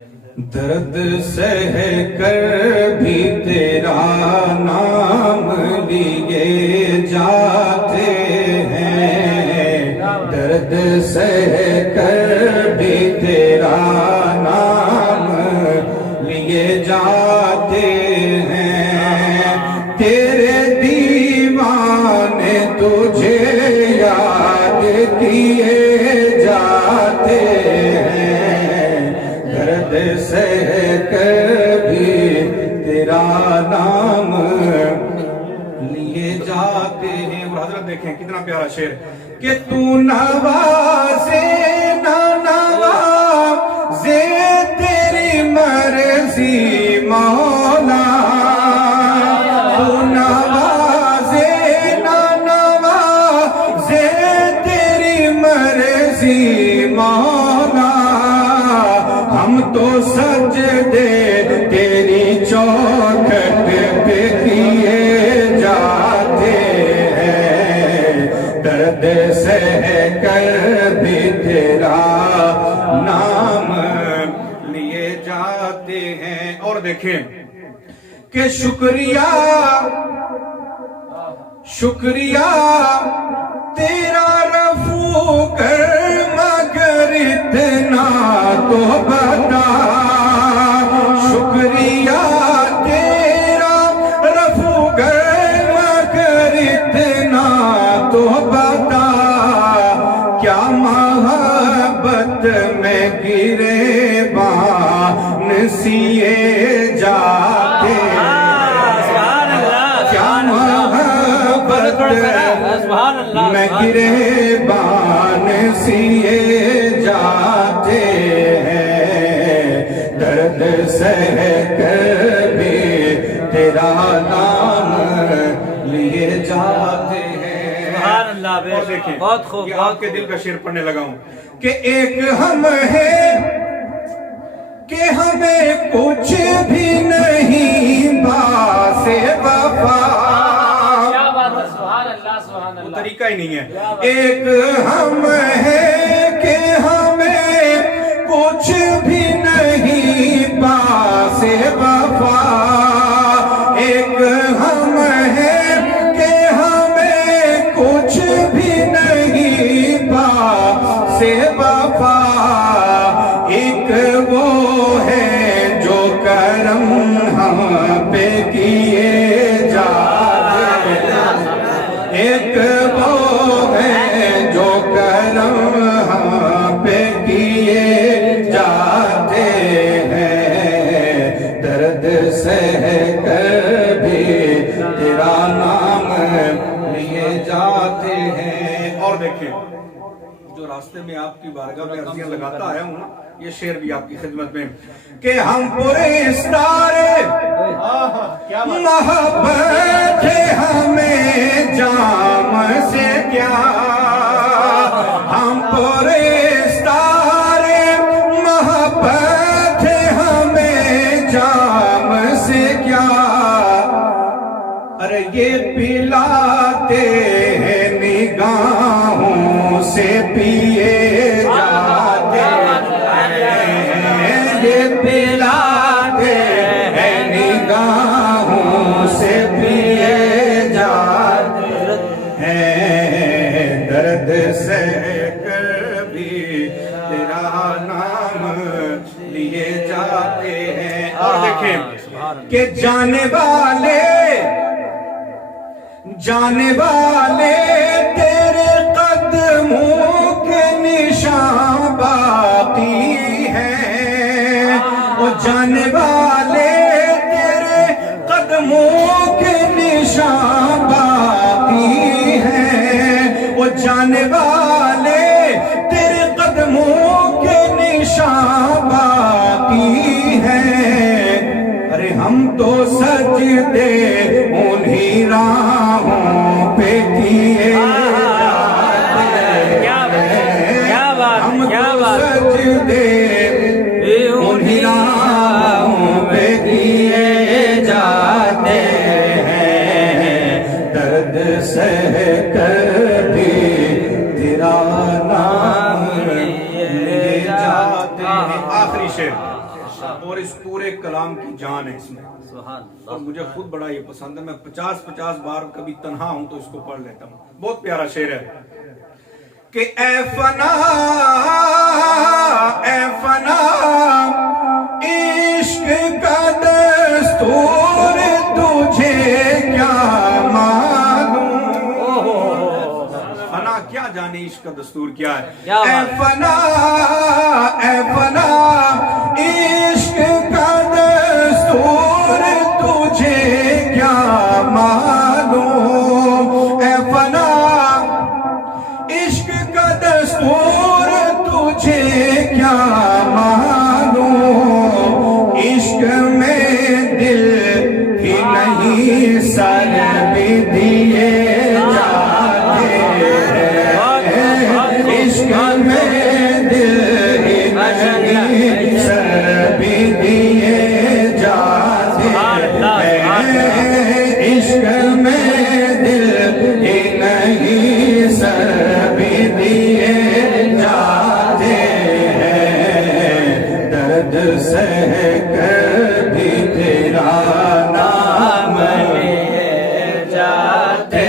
दर्द सह कर भी तेरा नाम लिए जाते हैं। दर्द सह कर भी तेरा नाम लिए जाते हैं। तेरे दीवाने तुझे याद किए जाते हैं। दर्द सह कर भी तेरा नाम लिए जाते हैं। और हजरत देखें कितना प्यारा शेर कि तू नवाज़े ना नवाज़े तेरी मर्जी मौला। तू नवाज़े ना नवाज़े तेरी मर्जी मौला। हम तो सजदे तेरी चौखट पे किए जाते हैं। दर्द सह कर भी तेरा नाम लिए जाते हैं। और देखें कि शुक्रिया शुक्रिया तेरा रफू कर मगर इतना तो बता। शुक्रिया तेरा रफू कर मगर इतना तो बता। क्या मोहब्बत में गिरेबान सिए जाते। क्या मोहब्बत में गिरेबान सिए जाते हैं। दर्द सह कर भी तेरा नाम लिए जाते हैं। और देखिए बहुत खूब, आपके दिल का शेर पढ़ने लगा हूं कि एक हम है कि हमें कुछ भी नहीं बासे वफा। वो तरीका ही नहीं है। एक हम है कि हमें कुछ भी नहीं पासे वफा। एक हम है कि हमें कुछ भी नहीं पासे वफा। एक वो है जो करम हम पे किए जाते। एक वो है जो करम हम पे किए जाते हैं। दर्द सह कर भी तेरा नाम लिए जाते हैं। और देखिए जो रास्ते में आपकी बारगाह में अर्जियां लगाता आया हूं, ये शेर भी आपकी खिदमत में कि हम पूरे इस्तारे मोहब्बत हमें जाम से क्या। हम पूरे इस्तारे मोहब्बत हमें जाम से क्या। अरे ये पिलाते हैं निगाहों से पिए जाते हैं। ये पिलाते हैं निगाहों से पिए जाते हैं। दर्द सह कर भी तेरा नाम लिए जाते हैं। और देखें कि जाने वाले तेरे कदमों के निशान बाकी हैं। वो जाने वाले तेरे कदमों के निशान बाकी हैं। वो जाने वाले तेरे कदमों के निशान बाकी हैं। अरे हम तो सजदे उन्हीं राहों पे किए जाते हैं। हम तो सजदे उन्हीं राहों पे किए जाते हैं। दर्द सह कर भी तेरा नाम लिए जाते हैं। आखिरी शेर और इस पूरे कलाम की जान है इसमें। सुभान और मुझे खुद बड़ा ये पसंद है, मैं 50-50 बार कभी तन्हा हूं तो इसको पढ़ लेता हूं। बहुत प्यारा शेर है कि ए फना इश्क का दस्तूर तुझे क्या मालूम। फना क्या जाने इश्क का दस्तूर क्या है। ए फना इश्क का दस्तूर तुझे क्या मालूम। ए फना इश्क का दस्तूर तुझे क्या मालूम। इश्क में दिल ही नहीं सर भी दिए जाते हैं। इश्क में दिल ही नहीं सर भी दिए जाते हैं। इश्क में दिल ही नहीं सर भी दिए जाते हैं। दर्द सह कर भी तेरा नाम लिए जाते